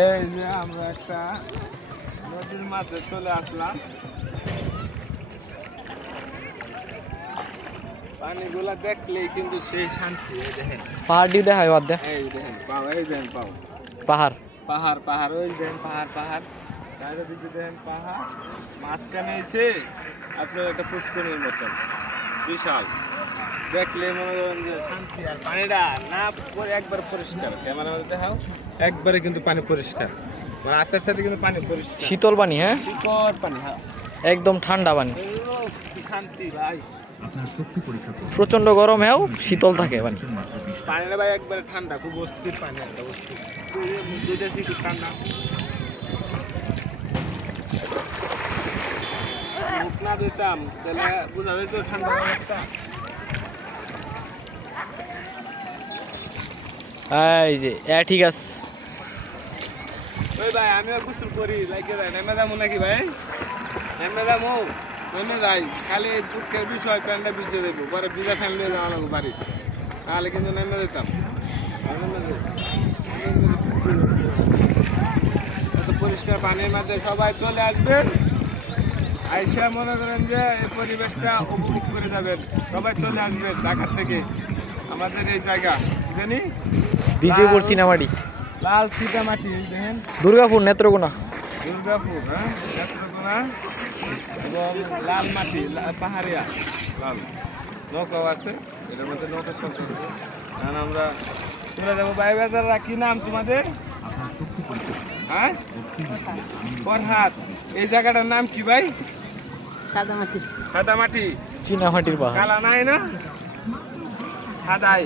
এই যে আমরা একটা নদীর মাঝে চলে আসলাম। পানিগুলা দেখলেই কিন্তু সেই শান্তি। এই দেখেন পাহাড়টি দেখায় বাদ দে। এই দেখেন পাও, এই দেখেন পাও, পাহাড় পাহাড় পাহাড়, ওই দেখেন পাহাড় পাহাড়, চারিদিকে দেখেন পাহাড়, মাঝখানে এসে আপনার একটা পুষ্করিণীর মতন বিশাল, দেখলে মনে করেন যে শান্তি। আর পানিটা না পরে একবার পরিষ্কার, ক্যামেরার মধ্যে দেখাও, একবারে কিন্তু পানি পরিষ্কার, মানে হাতের সাথে কিন্তু পানি পরিষ্কার, শীতল পানি, হ্যাঁ শীতল পানি, হ্যাঁ একদম ঠান্ডা পানি। কি শান্তি ভাই। প্রচন্ড গরমেও শীতল থাকে পানি। পানিটা ভাই একবারে ঠান্ডা, খুব অস্থির পানি, একটা অস্থির, দুইটা সিটি ঠান্ডা। মুখ না দিতাম তাহলে বোঝা যেত ঠান্ডা অবস্থা। এই যে ঠিক আছে। ওই ভাই আমিও গোসল করি, লাগে যাই নেমে যাবো নাকি ভাই? নেমে যাবো, নেমে যাই, খালি দুঃখের বিষয় প্যান্টটা ভিজে দেবো, পরে ভিজা ফ্যান নিয়ে যাওয়া লাগবো বাড়ি, তাহলে কিন্তু নেমে যেতাম। এত পরিষ্কার পানির মাঝে সবাই চলে আসবেন, আইসা মনে করেন যে এই পরিবেশটা উপভোগ করে যাবেন। সবাই চলে আসবেন ঢাকা থেকে আমাদের এই জায়গা, জানি বিজয়পুর চিনামাটি, লাল চিটামাটি, দেখেন দুর্গাপুর, নেত্রকোনা। দুর্গাপুর, হ্যাঁ নেত্রকোনা, এবং লাল মাটি, পাহাড়িয়া লাল নৌকাও আছে, এটার মধ্যে নৌকা সব আছে। কারণ আমরা চলে যাবো ভাই বাজাররা। কি নাম তোমাদের? হ্যাঁ ফরহাদ। এই জায়গাটার নাম কি ভাই? সাদামাটি। সাদামাটি, চিনামাটির পাহাড়। কালা নাই না, সাদাই।